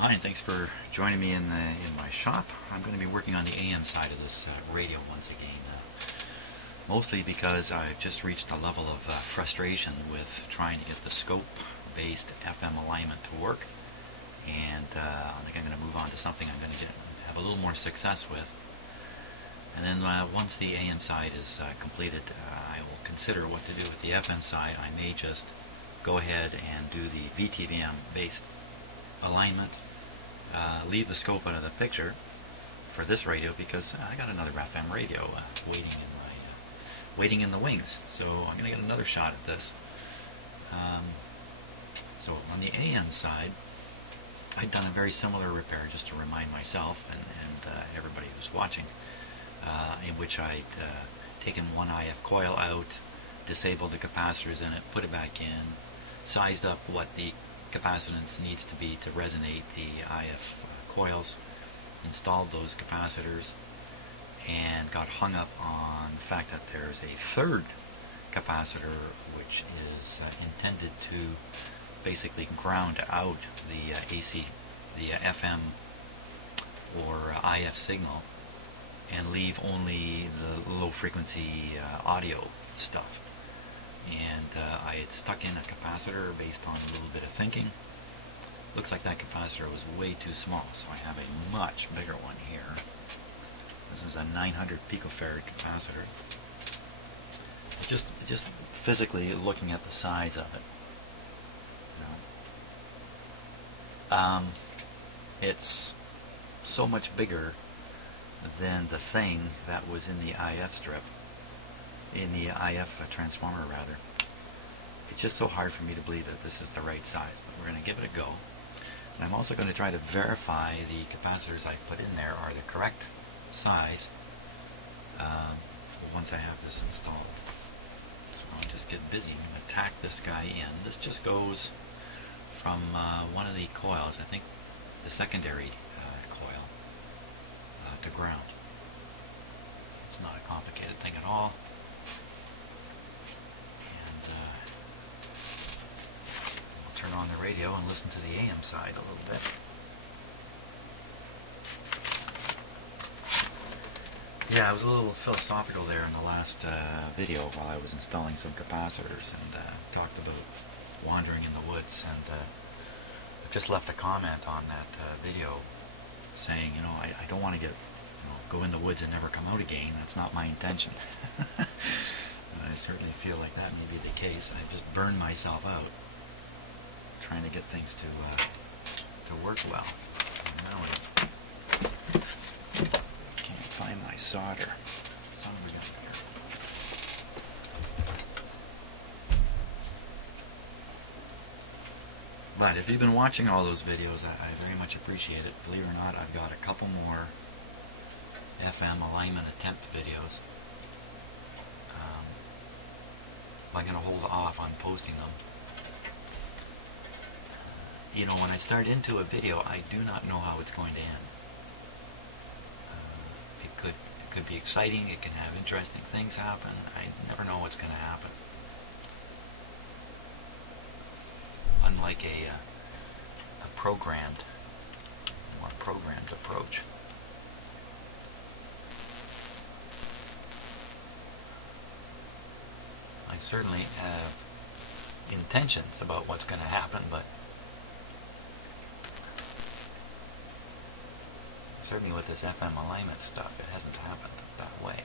fine. Thanks for joining me in my shop. I'm going to be working on the AM side of this radio once again. Mostly because I've just reached a level of frustration with trying to get the scope-based FM alignment to work, and I think I'm going to move on to something I'm going to have a little more success with. And then once the AM side is completed, I will consider what to do with the FM side. I may just go ahead and do the VTVM-based alignment, leave the scope out of the picture for this radio because I got another FM radio waiting in the wings. So I'm going to get another shot at this. So on the AM side, I'd done a very similar repair, just to remind myself and everybody who's watching, in which I'd taken one IF coil out, disabled the capacitors in it, put it back in, sized up what the capacitance needs to be to resonate the IF coils, installed those capacitors, and got hung up on the fact that there's a third capacitor which is intended to basically ground out the AC, the FM or IF signal, and leave only the low frequency audio stuff. And I had stuck in a capacitor based on a little bit of thinking. Looks like that capacitor was way too small, so I have a much bigger one here. This is a 900 picofarad capacitor. Just physically looking at the size of it, it's so much bigger than the thing that was in the IF strip, in the IF transformer rather. It's just so hard for me to believe that this is the right size, but we're going to give it a go. And I'm also going to try to verify the capacitors I put in there are the correct size once I have this installed. So I'll just get busy and I'm going to tack this guy in. This just goes from one of the coils, I think the secondary coil, to ground. It's not a complicated thing at all. And we'll turn on the radio and listen to the AM side a little bit. Yeah, I was a little philosophical there in the last video while I was installing some capacitors and talked about wandering in the woods, and I just left a comment on that video saying, I don't want to get, go in the woods and never come out again. That's not my intention. I certainly feel like that may be the case. I just burned myself out trying to get things to work well. Now I can't find my solder. Son of a gun. But if you've been watching all those videos, I very much appreciate it. Believe it or not, I've got a couple more FM alignment attempt videos. I'm going to hold off on posting them. When I start into a video, I do not know how it's going to end. It could be exciting, it can have interesting things happen. I never know what's going to happen. Unlike a more programmed approach. I certainly have intentions about what's going to happen, but certainly with this FM alignment stuff, it hasn't happened that way.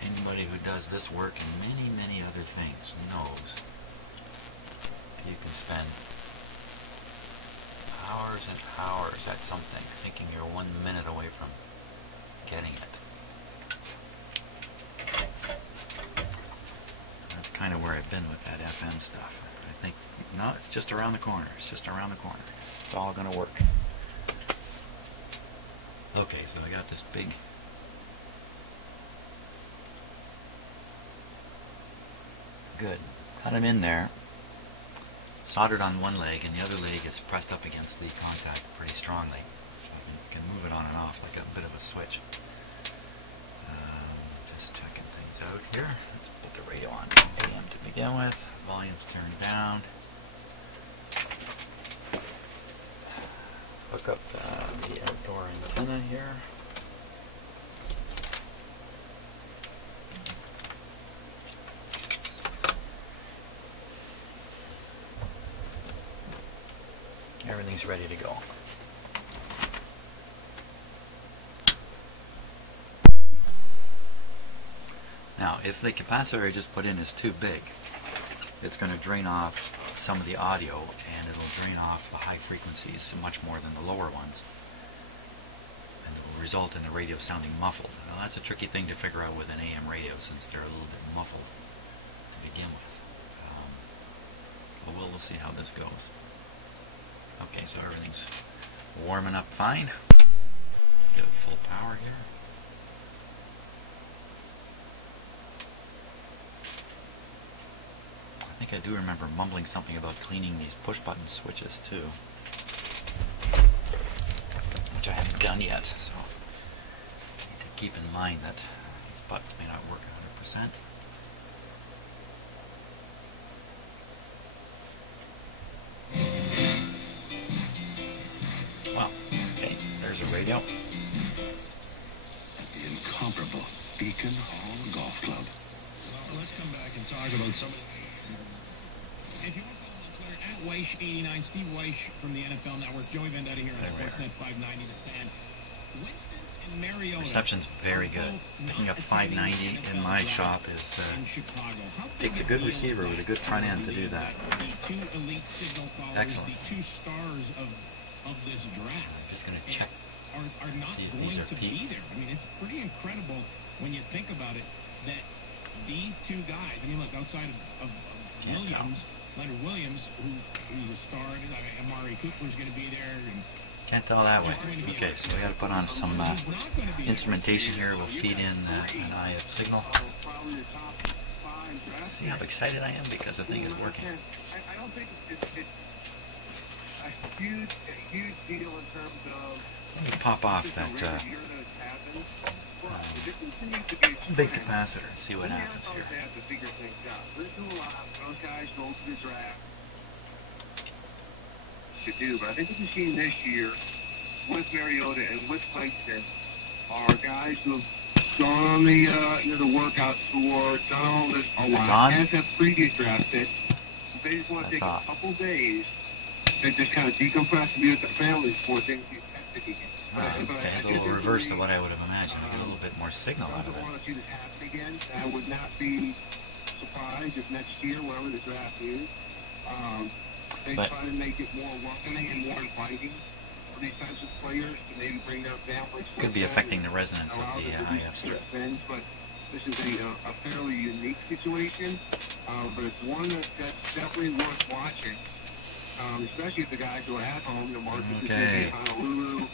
Anybody who does this work and many, many other things knows you can spend hours and hours at something thinking you're 1 minute away from getting it. And that's kind of where I've been with that FM stuff. I think, no, it's just around the corner. It's just around the corner. It's all going to work. Okay, so I got this big good. Got him in there, soldered on one leg, and the other leg is pressed up against the contact pretty strongly. So you can move it on and off like a bit of a switch. Just checking things out. here. Let's put the radio on AM to begin with. Volume's turned down. Hook up the outdoor antenna here. Everything's ready to go. Now, if the capacitor I just put in is too big, it's going to drain off some of the audio, and it'll drain off the high frequencies much more than the lower ones, and it will result in the radio sounding muffled. Now, that's a tricky thing to figure out with an AM radio, since they're a little bit muffled to begin with. But we'll see how this goes. Okay, so everything's warming up fine. Give it full power here. I think I do remember mumbling something about cleaning these push button switches too, which I haven't done yet, so I need to keep in mind that these buttons may not work 100%. Well, okay, there's a radio. At the incomparable Beacon Hall Golf Club. Well, let's come back and talk about somebody. If you want to follow on Twitter, at Weish89, Steve Weish from the NFL Network, Joey Vendetta here on Sportsnet 590 The Fan. Winston and Mariota. Reception's very good. Picking up 590 in my shop is takes a good receiver with a good front end to do that. Excellent. The two stars of this draft. I'm just going to check. Are not see if going these are to be peaked. there. I mean, it's pretty incredible when you think about it that these two guys. I mean, look, outside of Williams. Leonard Williams, who's a star, Amari Cooper's going to be there. And can't tell that way. Okay, so we got to put on some instrumentation here. We'll feed in an IF signal. See how excited I am because the thing is working. I don't think it's a huge deal in terms of. Let me pop off that big capacitor and see what happens here. Should do, but I think what you've seen this year with Mariota and with Langston are guys who have gone on the the workout tour, done all this a lot, as have previous draft picks. They just want to take a couple days and just kind of decompress and be with their families before things get hectic again. Okay, it's a little reverse to what I would have imagined. I get a little bit more signal out of it. I want to see this happen again. I would not be surprised if next year, wherever the draft is, they try to make it more welcoming and more inviting for these types of players to maybe bring their families. Could be affecting the resonance of the IF stuff. But this is a fairly unique situation, but it's one that's definitely worth watching, especially if the guys who are at home, Marcus is going to be in Honolulu.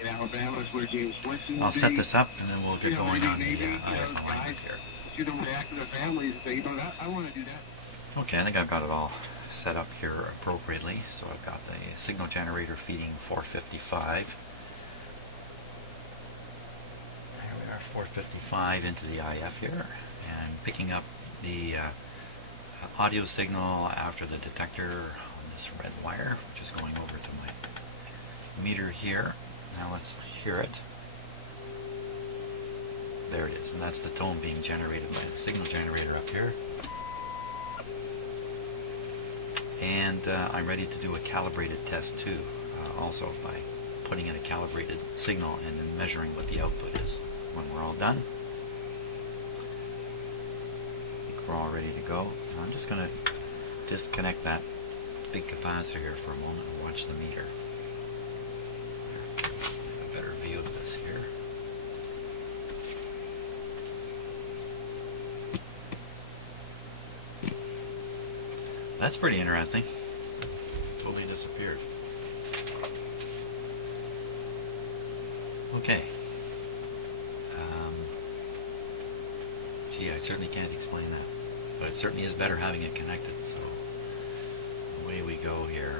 In Alabama is where James Winston I'll set this up and then we'll get going on the IF alignment here. You don't react to their families and say, you know, I want to do that. Okay, I think I've got it all set up here appropriately. So I've got the signal generator feeding 455. There we are, 455 into the IF here, and picking up the audio signal after the detector on this red wire, which is going over to my meter here. Now let's hear it. There it is, and that's the tone being generated by the signal generator up here. And I'm ready to do a calibrated test too, also by putting in a calibrated signal and then measuring what the output is. When we're all done, I think we're all ready to go. I'm just going to disconnect that big capacitor here for a moment and watch the meter. Have a better view of this here. That's pretty interesting. Totally disappeared. Okay. Gee, I certainly can't explain that. But it certainly is better having it connected, so away we go here.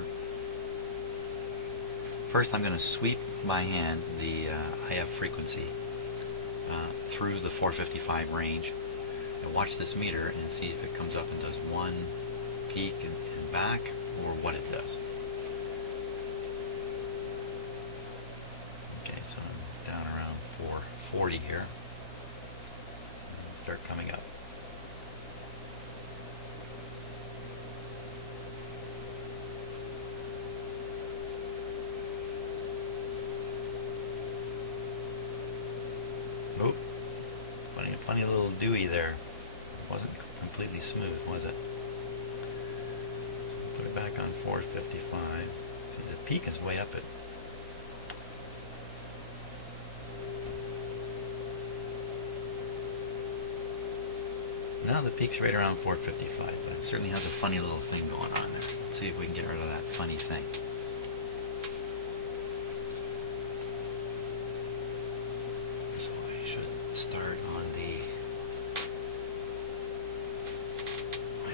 First I'm going to sweep by hand the IF frequency through the 455 range, and watch this meter and see if it comes up and does one peak and back, or what it does. Okay, so I'm down around 440 here. Start coming up. Oh, funny little dewy there. Wasn't completely smooth, was it? Put it back on 455. See, the peak is way up at. Now the peak's right around 455, but it certainly has a funny little thing going on there. Let's see if we can get rid of that funny thing. So I should start on the...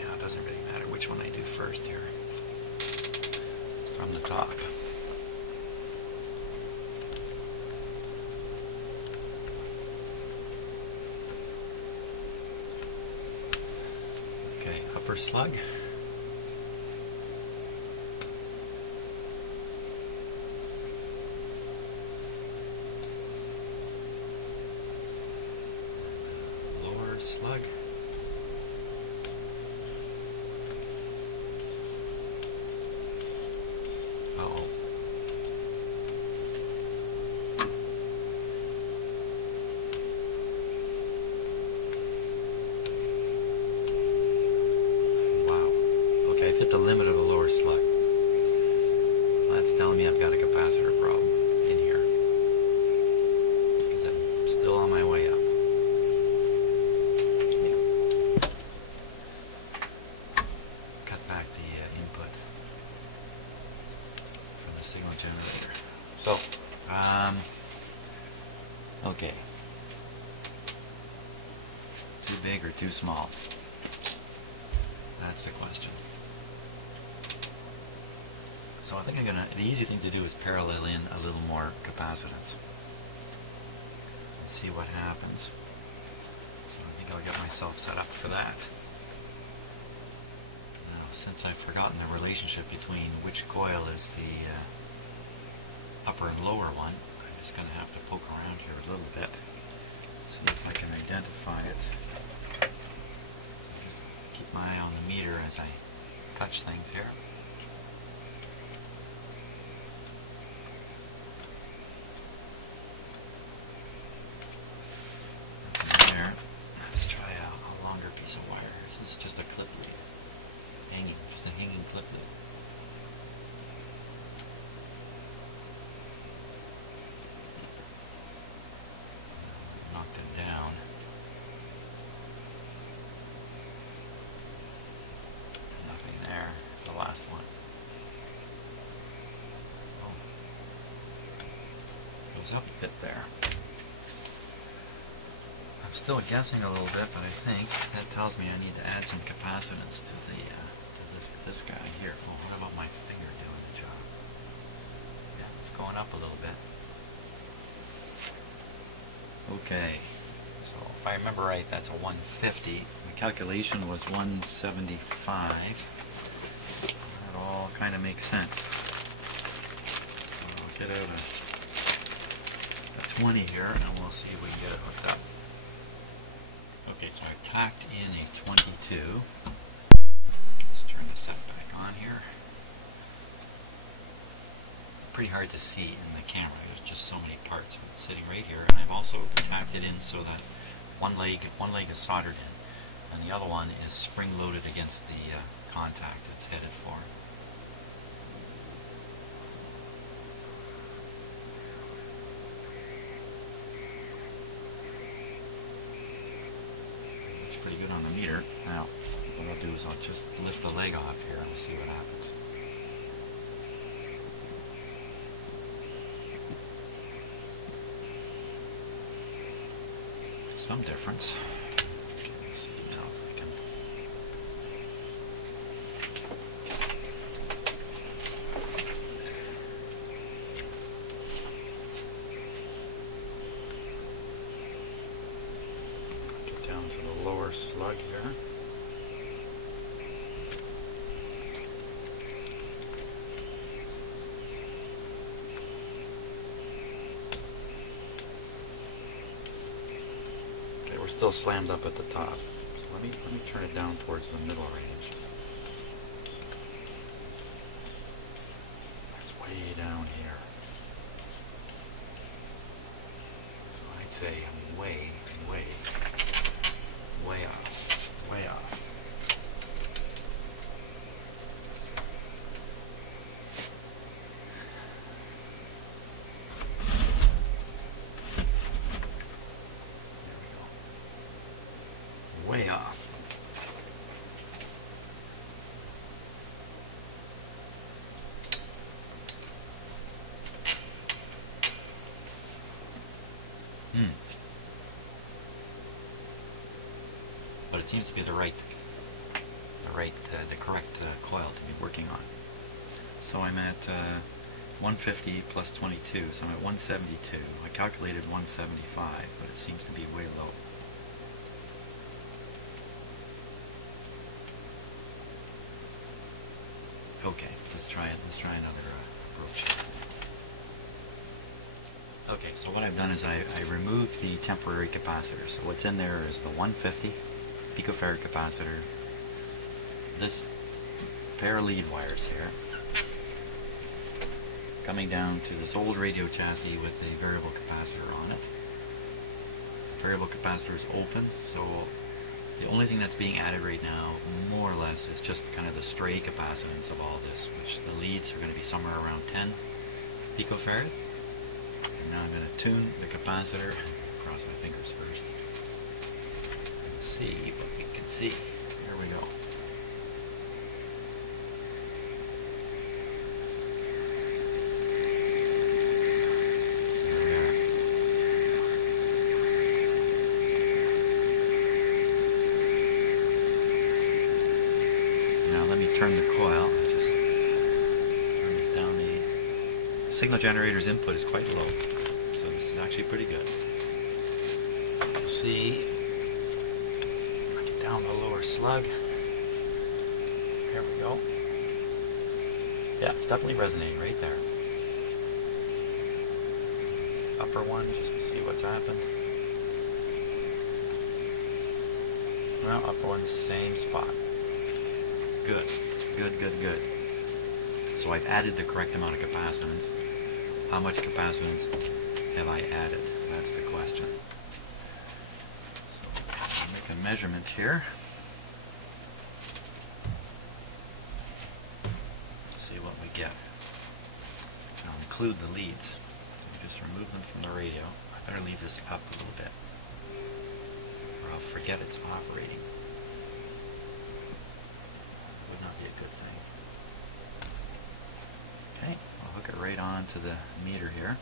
Yeah, it doesn't really matter which one I do first here. From the top. Okay, upper slug. Lower slug. Uh-oh. Hit the limit of the lower slug. That's telling me I've got a capacitor problem in here, because I'm still on my way up. Yeah. Cut back the input from the signal generator. So, okay. Too big or too small? That's the question. So I think the easy thing to do is parallel in a little more capacitance. Let's see what happens. So I think I'll get myself set up for that. Now, since I've forgotten the relationship between which coil is the upper and lower one, I'm just going to have to poke around here a little bit. See if I can identify it. Just keep my eye on the meter as I touch things here. Let's try a longer piece of wire. This is just a clip lead. Just a hanging clip lead. Knocked it down. Nothing there. The last one. Oh. Goes up a bit there. I'm still guessing a little bit, but I think that tells me I need to add some capacitance to the this guy here. Oh, what about my finger doing the job? Yeah, it's going up a little bit. Okay, so if I remember right, that's a 150. My calculation was 175. That all kind of makes sense. So I'll get out a 20 here, and we'll see if we can get it hooked up. Okay, so I tacked in a 22. Let's turn the set back on here. Pretty hard to see in the camera. There's just so many parts. It's sitting right here, and I've also tacked it in so that one leg is soldered in, and the other one is spring-loaded against the contact it's headed for. Pretty good on the meter. Now, what I'll do is I'll just lift the leg off here and see what happens. Some difference. Okay, let's see now if I can. Get down to the lower lower slug here. Okay, we're still slammed up at the top. So let me turn it down towards the middle range. That's way down here. So I'd say I'm way off. Way off. Way off. But it seems to be the correct coil to be working on. So I'm at 150 plus 22, so I'm at 172. I calculated 175, but it seems to be way low. Okay, let's try another approach. Okay, so what I've done is I removed the temporary capacitor. So what's in there is the 150 picofarad capacitor, this pair of lead wires here, coming down to this old radio chassis with a variable capacitor on it. Variable capacitor is open, so the only thing that's being added right now, more or less, is just kind of the stray capacitance of all this, which the leads are going to be somewhere around 10 picofarad. And now I'm going to tune the capacitor, cross my fingers first, and see what we can see. Here we go. Turn the coil. I just turn this down. The signal generator's input is quite low, so this is actually pretty good. You'll see, get down the lower slug. There we go. Yeah, it's definitely resonating right there. Upper one, just to see what's happened. Well, upper one's the same spot. Good. Good. So I've added the correct amount of capacitance. How much capacitance have I added? That's the question. So I'll make a measurement here to see what we get. I'll include the leads. Just remove them from the radio. I better leave this up a little bit, or I'll forget it's operating. Would not be a good thing. Okay, I'll hook it right on to the meter here.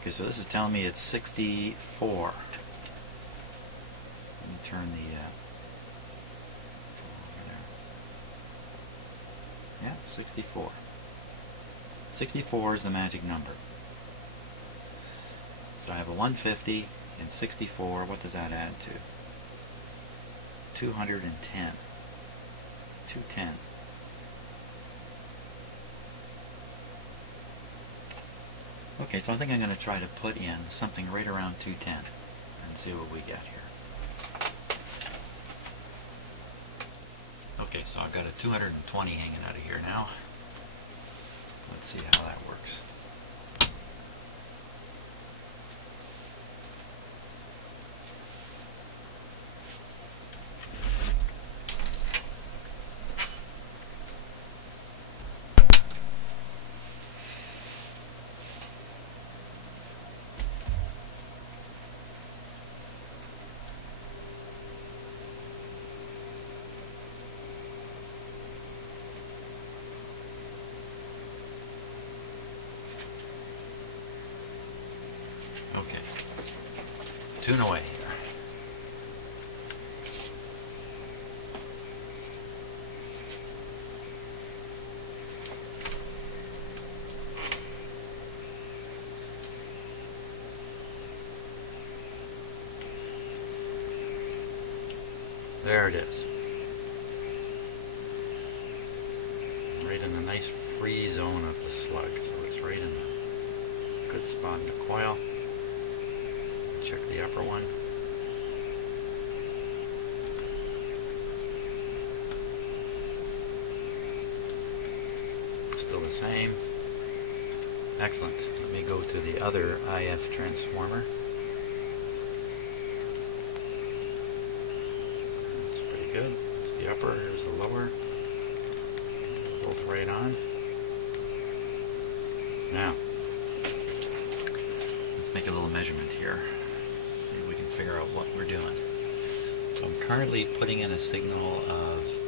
Okay, so this is telling me it's 64. Let me turn the yeah, 64. 64 is the magic number. So I have a 150 and 64. What does that add to? 210. 210. Okay, so I think I'm going to try to put in something right around 210 and see what we get here. Okay, so I've got a 220 hanging out of here now. Let's see how that works. Okay, tune away here. There it is. Right in the nice free zone of the slug, so it's right in a good spot in the coil. Check the upper one. Still the same. Excellent. Let me go to the other IF transformer. That's pretty good. That's the upper. Here's the lower. Both right on. Now, let's make a little measurement here. See if we can figure out what we're doing. So I'm currently putting in a signal of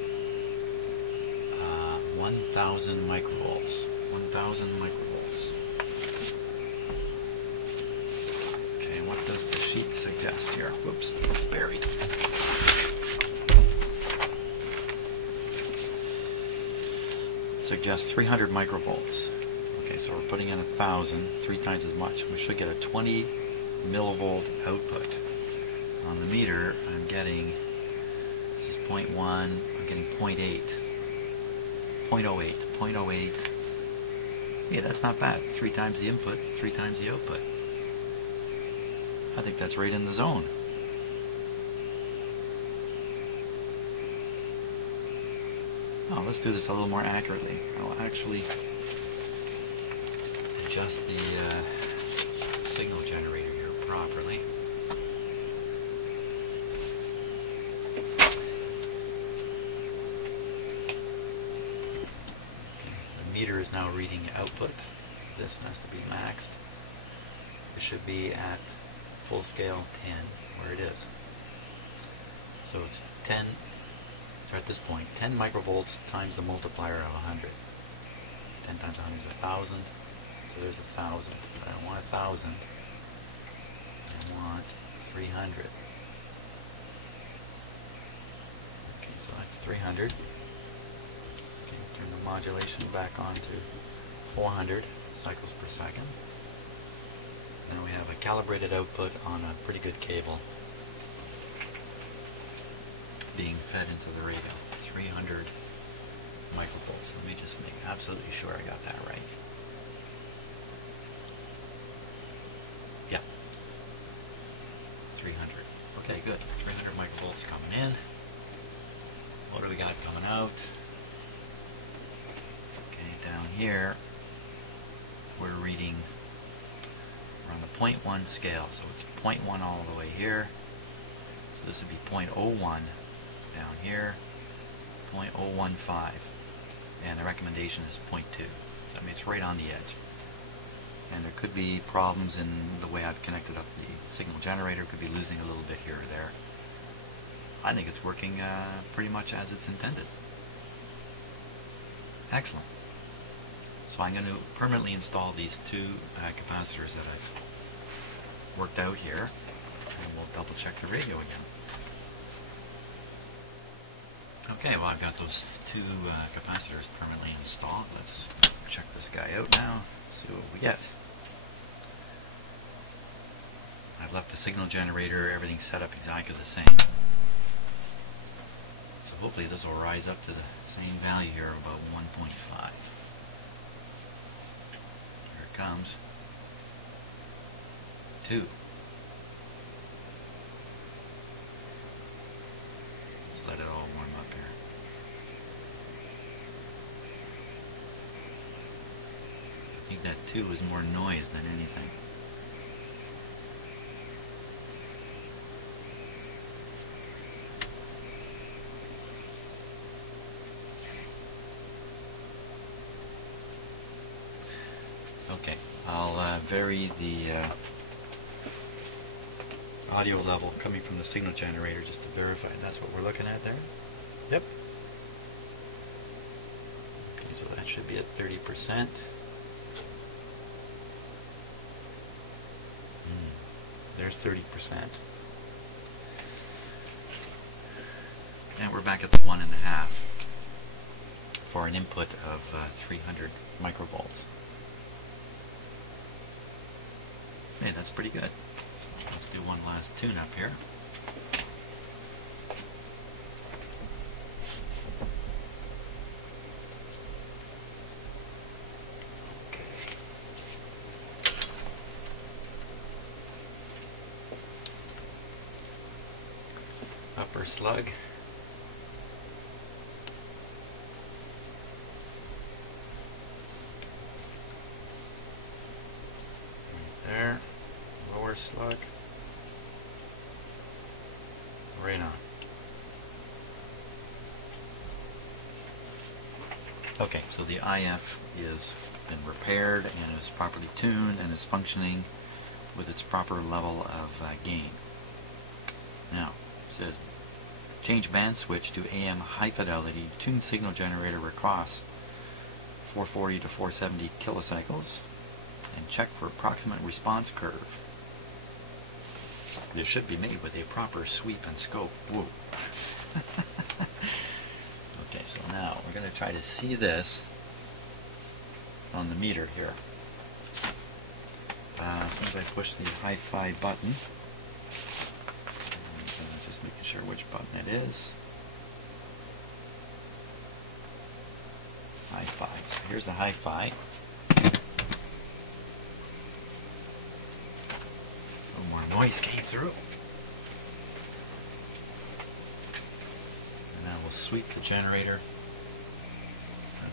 1,000 microvolts. 1,000 microvolts. Okay, what does the sheet suggest here? Whoops, it's buried. Suggests 300 microvolts. Okay, so we're putting in 1,000, 3 times as much. We should get a 20 millivolt output. On the meter, I'm getting, this is 0.1, I'm getting 0.8. 0.08, 0.08. Yeah, that's not bad. 3 times the input, 3 times the output. I think that's right in the zone. Oh, let's do this a little more accurately. I'll actually adjust the signal generator here properly. The meter is now reading output. This has to be maxed. It should be at full scale 10, where it is. So it's 10. So at this point, 10 microvolts times the multiplier of 100. 10 times 100 is 1,000. So there's 1,000. But I don't want 1,000. I want 300. Okay, so that's 300. Okay, turn the modulation back on to 400 cycles per second. Then we have a calibrated output on a pretty good cable being fed into the radio. 300 microvolts. Let me just make absolutely sure I got that right. Yeah. 300. Okay, good. 300 microvolts coming in. What do we got coming out? Okay, down here we're reading, we're on the 0.1 scale, so it's 0.1 all the way here. So this would be 0.01 down here, 0.015, and the recommendation is 0.2. So I mean it's right on the edge. And there could be problems in the way I've connected up the signal generator. Could be losing a little bit here or there. I think it's working pretty much as it's intended. Excellent. So I'm going to permanently install these two capacitors that I've worked out here, and we'll double check the radio again. Okay, well I've got those two capacitors permanently installed. Let's check this guy out now, see what we get. I've left the signal generator, everything set up exactly the same. So hopefully this will rise up to the same value here, about 1.5. Here it comes. 2. Let's let it all warm up here. I think that 2 is more noise than anything. Okay, I'll vary the audio level coming from the signal generator just to verify that's what we're looking at there. Yep. Okay, so that should be at 30%. There's 30%. And we're back at the 1.5 for an input of 300 microvolts. Hey, that's pretty good. Let's do one last tune-up here. upper slug. There, lower slug. Right on. Okay, so the IF is been repaired and is properly tuned and is functioning with its proper level of gain. Now, it says change band switch to AM high fidelity, tune signal generator across 440 to 470 kilocycles, and check for approximate response curve. This should be made with a proper sweep and scope. Whoa. Okay, so now we're going to try to see this on the meter here. As soon as I push the hi-fi button, I'm just making sure which button it is. Hi-fi. So here's the hi-fi. A little more noise came through. And now we'll sweep the generator.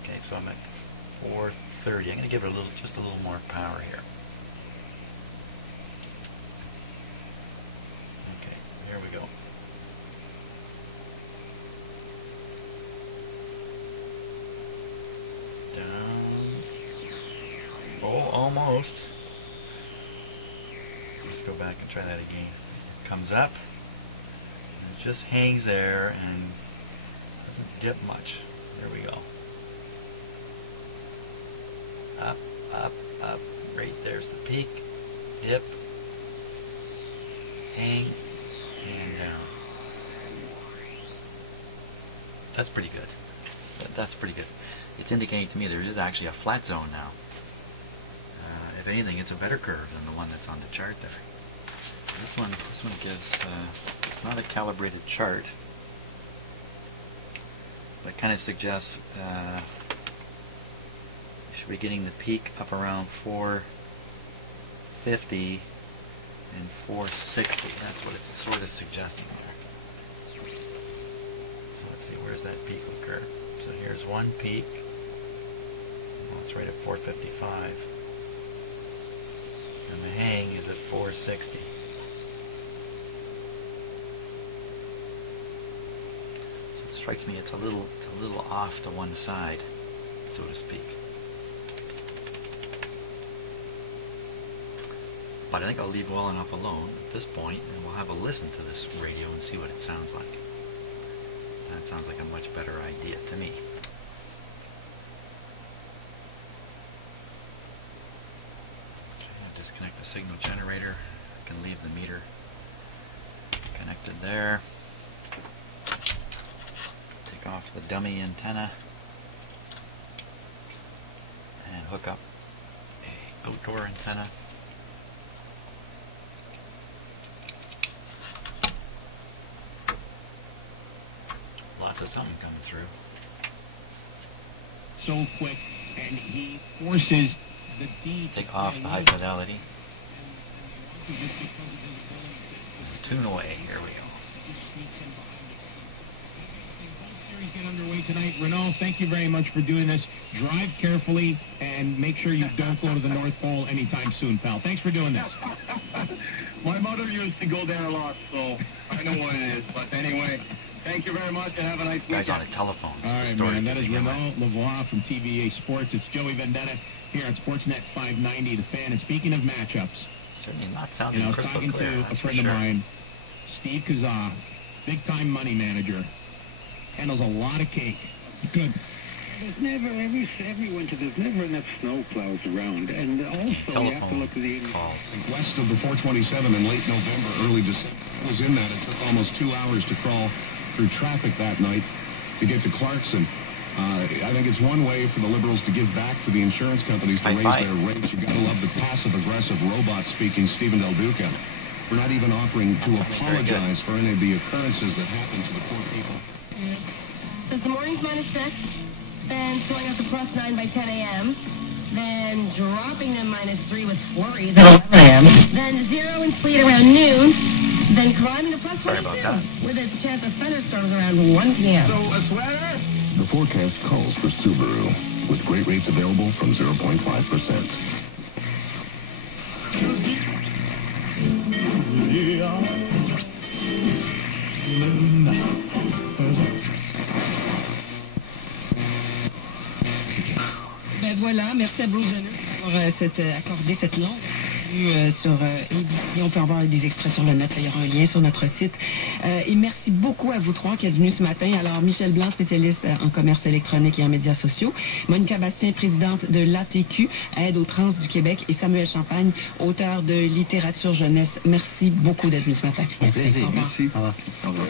Okay, so I'm at 430. I'm going to give it just a little more power here. Okay, here we go. Down. Oh, almost. Let's go back and try that again. It comes up. And it just hangs there and doesn't dip much. There we go. Up, up, up. Right there's the peak. Dip. Hang. And down. That's pretty good. That's pretty good. It's indicating to me there is actually a flat zone now. If anything, it's a better curve than the one that's on the chart there. This one gives, it's not a calibrated chart, but kind of suggests you should be getting the peak up around 450 and 460. That's what it's sort of suggesting there. So let's see, where's that peak occur? So here's one peak. Well, it's right at 455. And the hang is at 460. So it strikes me it's a little off to one side, so to speak. But I think I'll leave well enough alone at this point, and we'll have a listen to this radio and see what it sounds like. That sounds like a much better idea to me. Disconnect the signal generator. I can leave the meter connected there. Take off the dummy antenna and hook up a outdoor antenna. Lots of something coming through. So quick, and he forces the D. Take off the high fidelity. Tune away. Here we go. Get underway tonight. Renault, thank you very much for doing this. Drive carefully and make sure you don't go to the North Pole anytime soon, pal. Thanks for doing this. My mother used to go there a lot, so I know what it is. But anyway, thank you very much and have a nice weekend. Guy's on a telephone. All right, man. That is Renault Lavoie from TVA Sports. It's Joey Vendetta here on Sportsnet 590, The Fan. And speaking of matchups, certainly not sounding I was crystal talking clear, to a friend of mine, Steve Kazaa, big-time money manager, handles a lot of cake. Good. There's never, every winter, there's never enough snow clouds around. And also, you have to look at the calls. West of the 427 in late November, early December was in that. It took almost 2 hours to crawl through traffic that night to get to Clarkson. I think it's one way for the Liberals to give back to the insurance companies to raise their rates. You got to love the passive-aggressive robot-speaking Stephen Del Duca. We're not even offering to apologize for any of the occurrences that happened to the poor people. Says the morning's -6, then filling up to +9 by 10 a.m., then dropping to -3 with flurries at 11 a.m., then 0 and sleet around noon, Then climbing to plus Sorry 22 about that. with a chance of thunderstorms around 1 p.m. So, a sweater? The forecast calls for Subaru, with great rates available from 0.5%. Ben voilà, merci à Bruce Jenner pour accordé cette longue sur ABC. On peut avoir des extraits sur le net, là, il y aura un lien sur notre site. Et merci beaucoup à vous trois qui êtes venus ce matin. Alors, Michel Blanc, spécialiste en commerce électronique et en médias sociaux. Monica Bastien, présidente de l'ATQ, Aide aux trans du Québec. Et Samuel Champagne, auteur de littérature jeunesse. Merci beaucoup d'être venus ce matin. Plaisir. Au revoir. Merci. Au revoir. Au revoir.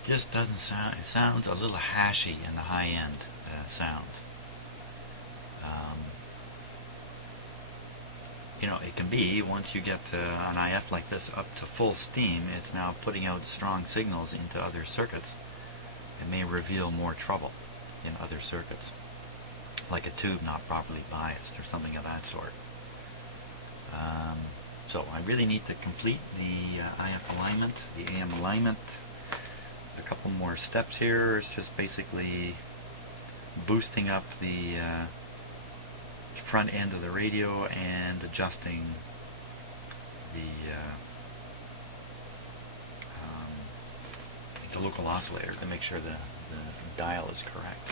It just doesn't sound. It sounds a little hashy in the high end sound. You know, it can be once you get an IF like this up to full steam, it's now putting out strong signals into other circuits. It may reveal more trouble in other circuits, like a tube not properly biased or something of that sort. So I really need to complete the IF alignment, the AM alignment. A couple more steps here. It's just basically boosting up the front end of the radio and adjusting the local oscillator to make sure the dial is correct.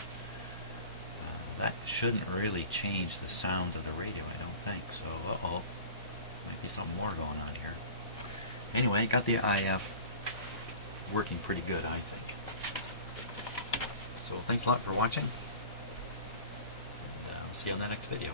That shouldn't really change the sound of the radio, I don't think. So, uh-oh, might be something more going on here. Anyway, got the IF working pretty good, I think. So, thanks a lot for watching. And, I'll see you on the next video.